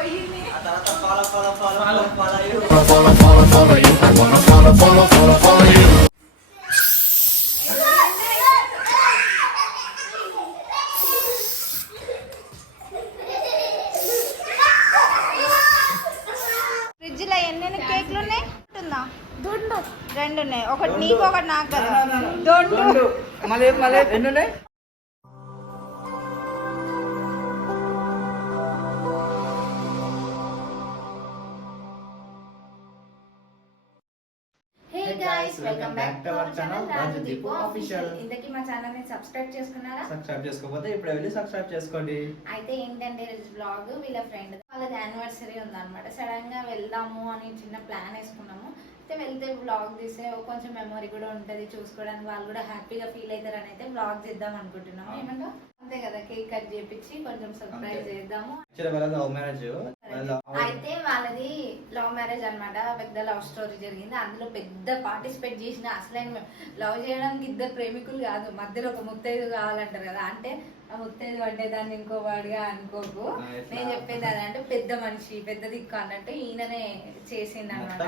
Fridge లో ఎన్ని కేక్లు ఉన్నాయి? రెండు ఉన్నాయి, ఒకటి నీకు ఒకటి నాకు కదా. దొండు మళ్ళీ ఎన్ని ఉన్నాయి? Welcome back to our channel Raju Deepu official. ఇంతకీ మా ఛానల్ ని సబ్స్క్రైబ్ చేసుకున్నారా? సబ్స్క్రైబ్ చేసుకోకపోతే ఇప్పుడు వెళ్ళి సబ్స్క్రైబ్ చేసుకోండి. అయితే ఏంటంటే బ్లాగ్ వీళ్ళ ఫ్రెండ్ వాళ్ళది యానివర్సరీ ఉందన్నమాట. సడన్ గా వెళ్దాము అని చిన్న ప్లాన్ వేసుకున్నాము. అయితే వెళ్తే బ్లాగ్ తీస్తే కొంచెం మెమరీ కూడా ఉంటది, చూసుకోవడానికి వాళ్ళు కూడా హ్యాపీగా ఫీల్ అవుతారు అని అయితే బ్లాగ్ చేద్దాం అనుకుంటున్నాము. ఏమంటా అంతే కదా, కేక్ కట్ చేపించి కొంచెం సర్ప్రైజ్ చేద్దాము. అయితే వాళ్ళది లవ్ మ్యారేజ్ అన్నమాట. పెద్ద లవ్ స్టోరీ జరిగింది. అందులో పెద్ద పార్టిసిపేట్ చేసిన అసలు లవ్ చేయడానికి ఇద్దరు ప్రేమికులు కాదు, మధ్యలో ఒక ముత్తైదు కావాలంటారు కదా. అంటే ఆ ముత్తైదు అంటే దాన్ని ఇంకో వాడిగా అనుకోకు. నేను చెప్పేది అది అంటే పెద్ద మనిషి పెద్ద దిక్కు అన్నట్టు ఈయననే చేసింది అన్నమాట.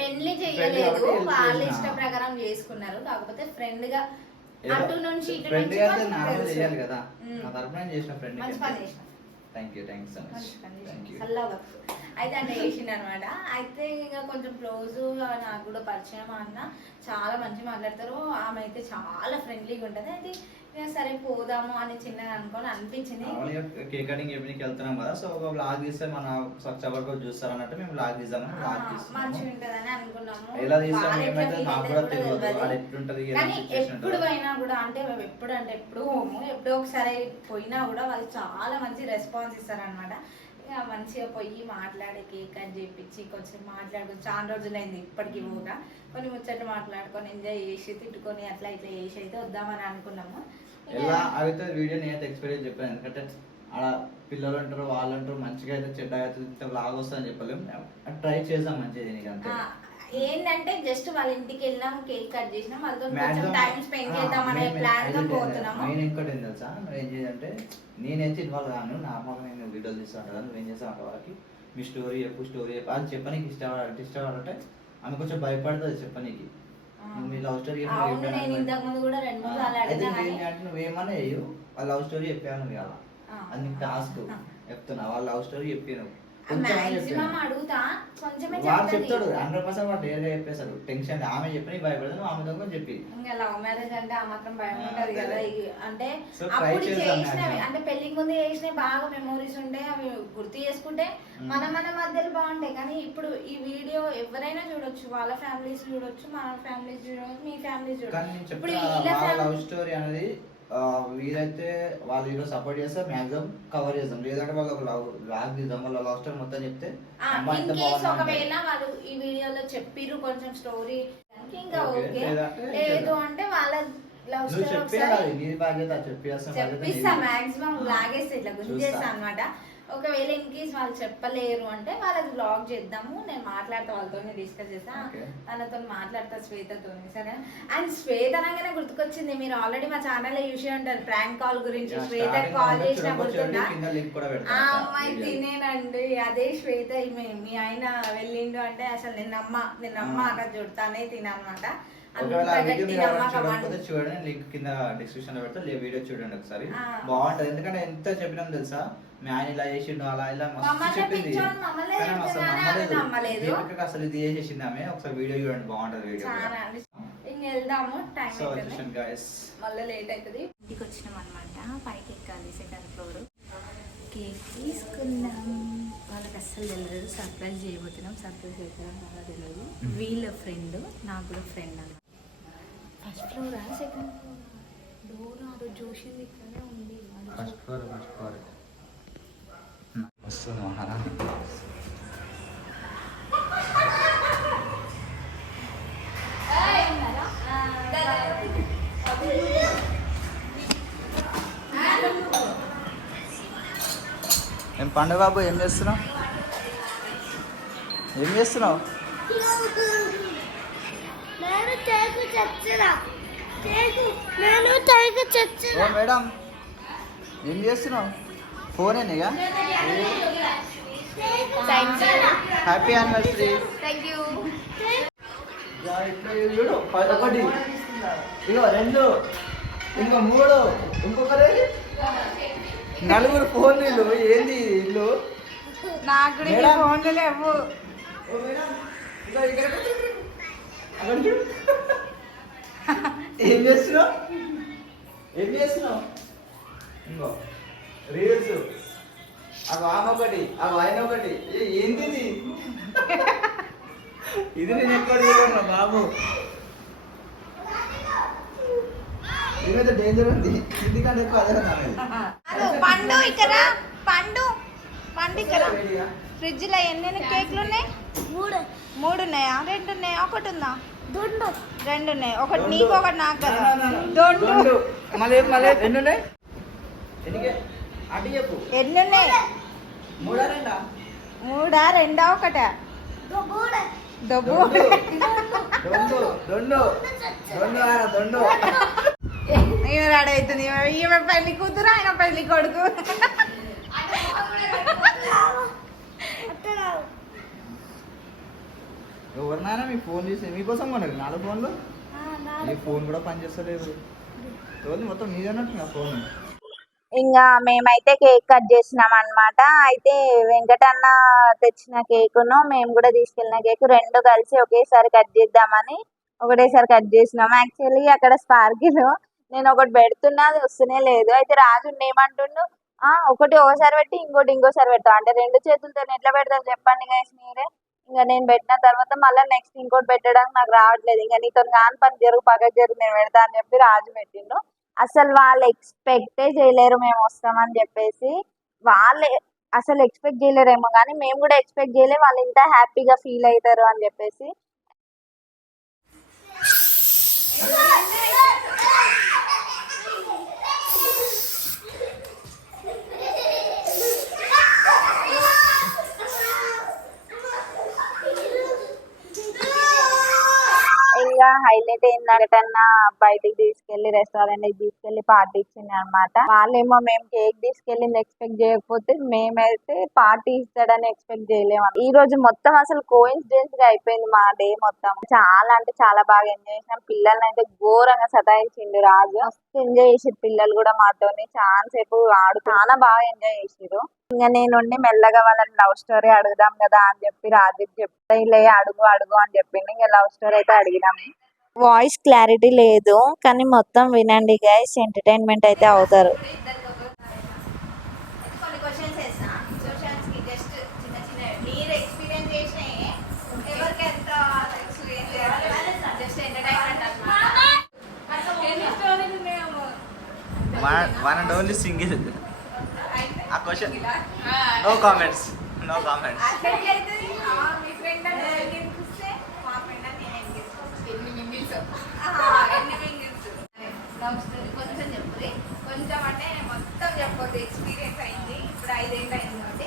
పెళ్లి చేయలేదు, వాళ్ళ ఇష్ట ప్రకారం చేసుకున్నారు. కాకపోతే ఫ్రెండ్ గా అటు నుంచి ఇటు నుంచి అయితే అంటే చేసిండు అనమాట. అయితే ఇంకా కొంచెం క్లోజ్, నాకు కూడా పరిచయం అన్న చాలా మంచి మాట్లాడతారు. ఆమె అయితే చాలా ఫ్రెండ్లీగా ఉంటది. అయితే సరే పోదాము అని చిన్నగా అనుకోని అనిపించింది. కేక్ కటింగ్ చెప్పడానికి వెళ్తున్నాం కదా, సో ఒక బ్లాగ్ తీస్తే మన సబ్స్క్రైబర్ కూడా చూస్తారు అన్నట్టు మేము బ్లాగ్ తీసాము. మంచిగా ఉంటదని అనుకున్నాము. ఎలా తీస్తాం ఏమైతే నాకు కూడా తెలియదు, అది ఎట్లుంటది. కానీ ఎప్పుడు అయినా కూడా అంటే ఎప్పుడు ఎప్పుడో ఒకసారి పోయినా కూడా వాళ్ళు చాలా మంచి రెస్పాన్స్ ఇస్తారనమాట. ఇక మంచిగా పోయి మాట్లాడి కేక్ కట్ చేపించి కొంచెం మాట్లాడుకుని చాలా రోజులైంది ఇప్పటికి పోగా కొన్ని ముచ్చట్లు మాట్లాడుకొని ఎంజాయ్ చేసి తిట్టుకొని అట్లా ఇట్లా చేసి అయితే వద్దామని అనుకున్నాము. ఎలా అయితే వీడియో నేనైతే ఎక్స్పీరియన్స్ చెప్పాను. ఎందుకంటే అలా పిల్లలు అంటారు వాళ్ళు అంటారు మంచిగా అయితే చెడ్డ అయితే లాగా వస్తుందని చెప్పలేము. ట్రై చేద్దాం మంచిగా దీనికి అంతే. ఏంటంటే జస్ట్ వాళ్ళ ఇంటికి వెళ్ళినాం, కేక్ కట్ చేసినాం, వాళ్ళతో కొంచెం టైం స్పెండ్ చేద్దాం అనే ప్లాన్ తో పోతున్నాము. నేను ఇంకోటి ఏం తెలుసా, నువ్వేం చేయాలంటే నేనైతే ఇన్వాల్వ్ కాను, నార్మల్గా నేను వీడియోలు తీస్తాను కదా. నువ్వేం చేస్తావు అంటే వాళ్ళకి మీ స్టోరీ చెప్పు అది చెప్పనీకి ఇష్టపడంటే ఆమె కొంచెం భయపడుతుంది చెప్పనీకి. మీ లవ్ స్టోరీ నువ్వేమన్నా వేయు, వాళ్ళ లవ్ స్టోరీ చెప్పాను నువ్వు అలా. అది నీకు టాస్క్ చెప్తున్నా, వాళ్ళ లవ్ స్టోరీ చెప్పాను. వాడు చెప్తాడు 100% వాడు డేర్ గా చెప్పేస్తాడు. టెన్షన్ ఆమె చెప్పి భయపడదు, ఆమె దగ్గర చెప్పి. ఇంకా లవ్ మ్యారేజ్ అంటే ఆ మాత్రం భయం ఉంటది కదా. అంటే అప్పుడు చేసినవి అంటే పెళ్లికి ముందు చేసినవి బాగా మెమోరీస్ ఉంటాయి, అవి గుర్తు చేసుకుంటే మన మధ్యలో బాగుంటాయి. కానీ ఇప్పుడు ఈ వీడియో ఎవరైనా చూడొచ్చు, వాళ్ళ ఫ్యామిలీస్ చూడొచ్చు, మన ఫ్యామిలీస్ చూడొచ్చు, మీ ఫ్యామిలీస్ చూడొచ్చు. ఇప్పుడు లవ్ స్టోరీ అనేది వీరైతే వాళ్ళు హీరో సపోర్ట్ చేస్తే మ్యాక్సిమం కవర్ చేద్దాం, లేదంటే వాళ్ళు ఒక లాగ్ తీద్దాం, వాళ్ళ లవ్ స్టోరీ మొత్తం చెప్తే. ఒకవేళ వాళ్ళు ఈ వీడియోలో చెప్పిరు కొంచెం స్టోరీ ఇంకా ఓకే, లేదు అంటే వాళ్ళ లవ్ స్టోరీ చెప్పిస్తా. మాక్సిమం లాగేస్తే ఇట్లా గుంజేస్తా అనమాట. ఒకవేళ ఇన్ కేస్ వాళ్ళు చెప్పలేరు అంటే వాళ్ళకి బ్లాగ్ చేద్దాము. నేను మాట్లాడతా, వాళ్ళతో డిస్కస్ చేస్తా, వాళ్ళతో మాట్లాడతా, శ్వేతతో. సరే. అండ్ శ్వేత అనగానే గుర్తుకొచ్చింది, మీరు ఆల్రెడీ మా ఛానల్ లో చూసి ఉంటారు ప్రాంక్ కాల్ గురించి. శ్వేత కాల్ చేసిన గుర్తుందా? ఆ అమ్మాయి తినేనండి, అదే శ్వేత. మీ ఆయన వెళ్ళిండు అంటే అసలు నిన్నమ్మ అక్కడ చూడతానే తినమాట. చూడండి, లింక్ కింద డిస్క్రిప్షన్ లో పెడతా, వీడియో చూడండి ఒకసారి, బాగుంటది. ఎందుకంటే ఎంత చెప్పినాం తెలుసా, మీ ఆయన ఇలా చేసిండు అలా ఇలా మస్తు చెప్పింది, అసలు ఇది చేసేసింది ఆమె. ఒకసారి వీడియో చూడండి, బాగుంటది వీడియో. వెళ్దాము, మళ్ళీ లేట్ అవుతుంది. ఇంటికి వచ్చినాం అనమాట, పైకి ఎక్కాలి సెకండ్ ఫ్లోర్. కేక్ తీసుకున్నాం. వాళ్ళకి అస్సలు తెలియదు, సర్ప్రైజ్ చేయబోతున్నాం. సర్ప్రైజ్ అవుతున్నాం చాలా తెలియదు. వీళ్ళ ఫ్రెండ్, నాకు కూడా ఫ్రెండ్ అన్నమాట. First flora second floor? Door ఆ రోజు చూసింది ఇక్కడే ఉంది. ఫస్ట్ ఫ్లోర్ వస్తుంది మహారాణి. ఏం పండు బాబు, ఏం చేస్తున్నావు? మేడం ఏం చేస్తున్నావు? ఫోనేనిగా thank you. Happy anniversary. Thank you. చూడు ఒకటి ఇగో 2 ఇంకో 3 ఇంకొకరే 4 ఫోన్లు ఏంది ఇల్లు. నాకు కూడా ఫోన్లు లేవు. ఏం చేస్తున్నావు ఇంకో రీల్స్ అవి ఆమె ఒకటి అవి ఆయన ఒకటి ఏంది ఇది నేను ఎక్కడ చూడన్నా బాబు. ఇదైతే డేంజర్ ఉంది. ఎందుకంటే ఎక్కువ అదే పండు ఇక్కడ పండు ఇక్కడ ఫ్రిడ్జ్ లో ఎన్ని కేక్లు ఉన్నాయి? 3 ఉన్నాయా? 2 ఉన్నాయా? 1 ఉందా? 2 ఉన్నాయి. ఒకటి నీకు ఒకటి నాకు కదా. 2 మళ్ళీ ఎన్ని ఉన్నాయి? అటు చెప్పు. ఎన్ని ఉన్నాయి? 3 2 ఒకటా? ఈమె రెడీ అవుతుంది. ఈమె పెళ్లి కూతురు, ఆయన పెళ్లి కొడుకు. ఎవరినైనా మీ ఫోన్ చేసి మీకోసం కొనరు 4 ఫోన్లు. ఈ ఫోన్ కూడా పనిచేస్తలేదు. మొత్తం మీదన్నట్టు నా ఫోన్. ఇంకా మేమైతే కేక్ కట్ చేసినాం అన్నమాట. అయితే వెంకటన్న తెచ్చిన కేకును మేము కూడా తీసుకెళ్ళిన కేక్ 2 కలిసి ఒకేసారి కట్ చేద్దామని ఒకటేసారి కట్ చేసినాం. యాక్చువల్లీ అక్కడ స్పార్కిల్ నేను ఒకటి పెడుతున్నా, అది వస్తూనే లేదు. అయితే రాజు ఏమంటుండు, ఒకటి ఒకసారి పెట్టి ఇంకోసారి పెడతా అంటే 2 చేతులతో ఎట్లా పెడతారు చెప్పండి గైస్ మీరే. ఇంకా నేను పెట్టిన తర్వాత మళ్ళీ నెక్స్ట్ ఇంకోటి పెట్టడానికి నాకు రావట్లేదు. ఇంకా నీతో కాని పని జరుగు పక్కకు జరుగు నేను పెడతా అని చెప్పి రాజు పెట్టిండు. అసలు వాళ్ళు ఎక్స్పెక్టే చేయలేరు మేము వస్తామని చెప్పేసి. వాళ్ళే అసలు ఎక్స్పెక్ట్ చేయలేరేమో కానీ మేము కూడా ఎక్స్పెక్ట్ చేయలే వాళ్ళు ఇంత హ్యాపీగా ఫీల్ అవుతారు అని చెప్పేసి. ఇంకా హైలైట్ ఏంటంటే బయటికి తీసుకెళ్లి రెస్టారెంట్ కి తీసుకెళ్లి పార్టీ ఇచ్చింది అనమాట. వాళ్ళేమో మేము కేక్ తీసుకెళ్ళింది ఎక్స్పెక్ట్ చేయకపోతే మేమైతే పార్టీ ఇస్తాడని ఎక్స్పెక్ట్ చేయలేము. ఈ రోజు మొత్తం అసలు కోఇన్సిడెన్స్ గా అయిపోయింది మా డే మొత్తం. చాలా అంటే చాలా బాగా ఎంజాయ్ చేసినాం. పిల్లల్ని అయితే ఘోరంగా సతాయించిండు రాజు. మస్తు ఎంజాయ్ చేసారు పిల్లలు కూడా మాతోని. చాలా సేపు చాలా బాగా ఎంజాయ్ చేసారు. ఇంకా నేనుండి మెల్లగా వాళ్ళని లవ్ స్టోరీ అడుగుదాం కదా అని చెప్పి రాజుకి చెప్తా ఇలా అడుగు అని చెప్పింది. ఇంకా లవ్ స్టోరీ అయితే అడిగినాము. వాయిస్ క్లారిటీ లేదు కానీ మొత్తం వినండి గైస్, ఎంటర్టైన్మెంట్ అయితే అవుతారు. one and only single. A question. No comments. కొంచెం చెప్పు, కొంచెం అంటే మొత్తం చెప్పొద్దు. ఎక్స్పీరియన్స్ అయింది ఇప్పుడు 5 ఏళ్ళు అయింది కాబట్టి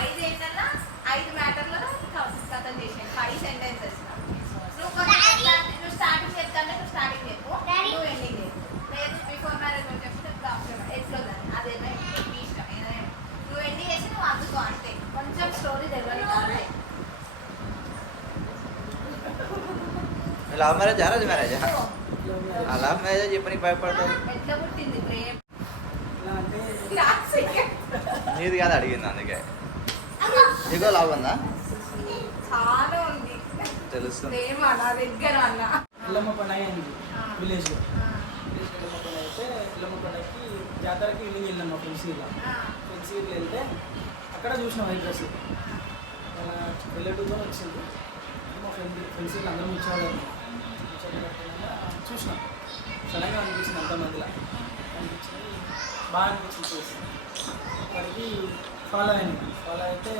5 ఏళ్ళలో 5 మ్యాటర్లలో కథం చేసాను. 5 సెంటెన్సెస్. నువ్వు స్టార్టింగ్ చెప్తానే నువ్వు స్టార్టింగ్ చెప్పు, నువ్వు ఎండింగ్ చెప్పు. లేదు బిఫోర్ మ్యారేజ్ చెప్తే ఎట్లా అదేనా మీ ఇష్టం. ఏదైనా నువ్వు ఎండింగ్ చేసి నువ్వు అందుకో అంతే. కొంచెం స్టోరీ తెలియాలి. Love marriage arrange marriage? Love marriage చెప్పని భయపడతావు. ఎట్లా పుట్టింది ప్రేమ? నీది కాదు అడిగింది అందుకే. నీకో లవ్ ఉందా? చాలా ఉంది తెలుస్తుంది. ప్రేమ నా దగ్గర అన్న ఇల్లమ్మ పండుగ అయింది విలేజ్లో. అయితే ఇల్లమ్మ పండుగకి జాతరకి ఇల్లు వెళ్ళాం మా ఫ్రెండ్స్ వెళ్తే అక్కడ చూసినాం వైట్ డ్రెస్. అలా రిలేటివ్తో వచ్చింది. మా ఫ్రెండ్స్ అందరం ముచ్చాడు చూసినాం. సడన్గా అనిపించింది అంతమందిలా అనిపించింది. బాగా అనిపించింది చూసి. అక్కడికి ఫాలో అయితే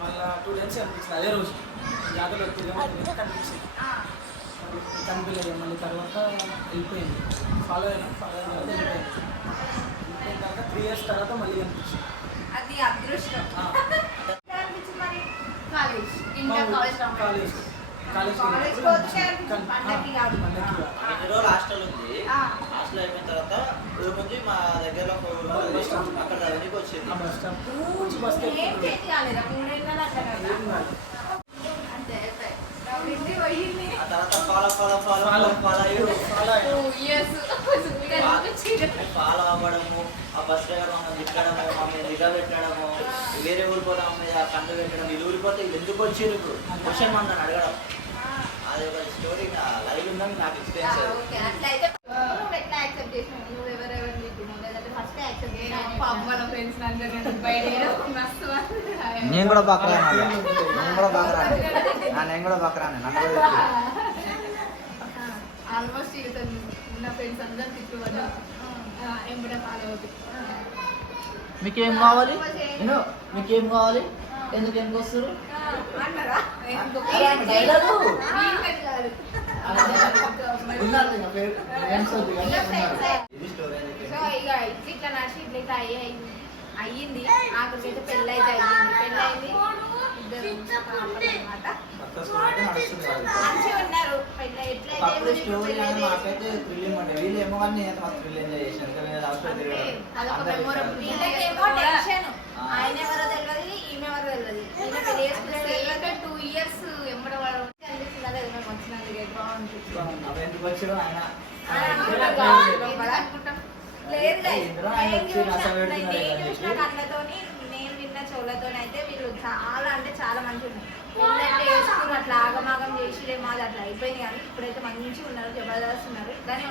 మళ్ళీ 2 డేస్ అనిపించింది. అదే రోజు జాతరలో కనిపించింది. కనిపించలేదు. మళ్ళీ తర్వాత వెళ్ళిపోయింది. ఫాలో అయిన తర్వాత వెళ్ళిపోయింది. తర్వాత 3 years తర్వాత మళ్ళీ కనిపించింది. అది అదృష్టం. హాస్టల్ ఉంది. హాస్టల్ అయిపోయిన తర్వాత ఊరు నుంచి మా దగ్గర ఒక ఊరు బస్ స్టాప్. అక్కడ చదవడానికి వచ్చింది. ఆ బస్ స్టాప్ నుంచి బస్ ఏం చేంజ్ కాలేదా 3 నెలలు అట్లా కదా అంతే అయిపోయి ఇంటికి పోయింది ఆ తర్వాత ఫాలో అవ్వడము, ఆ బస్ డ్రైవర్ మమ్మల్ని తిట్టడము, మమ్మల్ని నిలబెట్టడము, వేరే ఊరు పోతే మమ్మల్ని కంట పెట్టడం, వీళ్ళు ఊరిపోతే వీళ్ళు ఎందుకు వచ్చారు ఇప్పుడు క్వశ్చన్ మనం అడగడం. అది ఒక స్టోరీ లైవ్ ఉందని నాకు ఎక్స్పీరియన్స్ అది. ఓకే అట్లయితే నువ్వు ఎట్లా యాక్సెప్ట్ చేసినావు నువ్వు ఎవరెవరిని తిట్టినావు లేదంటే ఫస్ట్ యాక్సెప్ట్ చేసినావు వాళ్ళ ఫ్రెండ్స్ అందరూ బయట మస్తు నేను కూడా బకరాను, నేను కూడా బకరాను, నేను కూడా బకరాను, నన్ను కూడా ఆల్మోస్ట్ ఉన్న ఫ్రెండ్స్ అందరు తిట్టుబడ్డా ఎంబడే ఫాలో అవుతుంది. మీకేం కావాలి? మీకేం కావాలి? ఎందుకు వస్తారు? అన్నారా డైలాగు ఇది స్టోరీ సో ఇక ఇట్లా నడిచి ఇట్లయితే అయ్యింది ఆఖరికైతే పెళ్ళి అయితే అయ్యింది. పెళ్ళి ఇద్దరు అన్నమాట మంచిగా ఉన్నారు. పెళ్ళి ఎట్లయితే స్టోరీ మాకైతే థ్రిల్లింగ్ అంటే వీళ్ళు ఏమో కానీ నేను మాకు థ్రిల్ ఎంజాయ్ చేశాను. అదొక మెమొరబుల్. వీళ్ళకేమో టెన్షన్ ఆయన ఎవరో తెలియదు ఈమె ఎవరో తెలియదు. ఈమె పెళ్లి చేసుకునే 2 years ఎంబడే వాడు అనిపిస్తుంది అదే మేము వచ్చినందుకే బాగుంటుంది. అవి ఎందుకు వచ్చాడు ఆయన? లేదు ఆయన వచ్చి రసం పెడుతున్నాడు నేను అని చూసిన చెప్పి. కళ్ళతోని నేను విన్న చెవులతోని అయితే వీళ్ళు చాలా అంటే చాలా మంచిగా ఉన్నారు. ఏంటంటే వేసుకుని అట్లా ఆగమాగం చేసిలేమో అది అట్లా అయిపోయింది కానీ ఇప్పుడైతే మంచిగా ఉన్నారు, జబర్దస్త్ ఉన్నారు. ఇట్లానే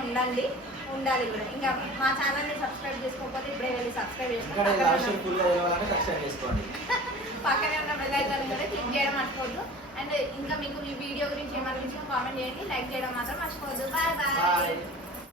ఉండాలి కూడా. ఇంకా మా ఛానల్ని సబ్స్క్రైబ్ చేసుకోకపోతే ఇప్పుడే వెళ్ళి సబ్స్క్రైబ్ ఇక్కడ లాస్ట్ చేసుకోండి. ఫుల్ తెలవాలంటే సబ్స్క్రైబ్ చేసుకోండి. పక్కనే ఉన్న బెల్ ఐకాన్ కూడా క్లిక్ చేయడం మర్చిపోద్దు. అండ్ ఇంకా మీకు ఈ వీడియో గురించి ఏమనిపించినా కామెంట్ చేయండి. లైక్ చేయడం మాత్రం మర్చిపోవద్దు. Bye bye. బాయ్.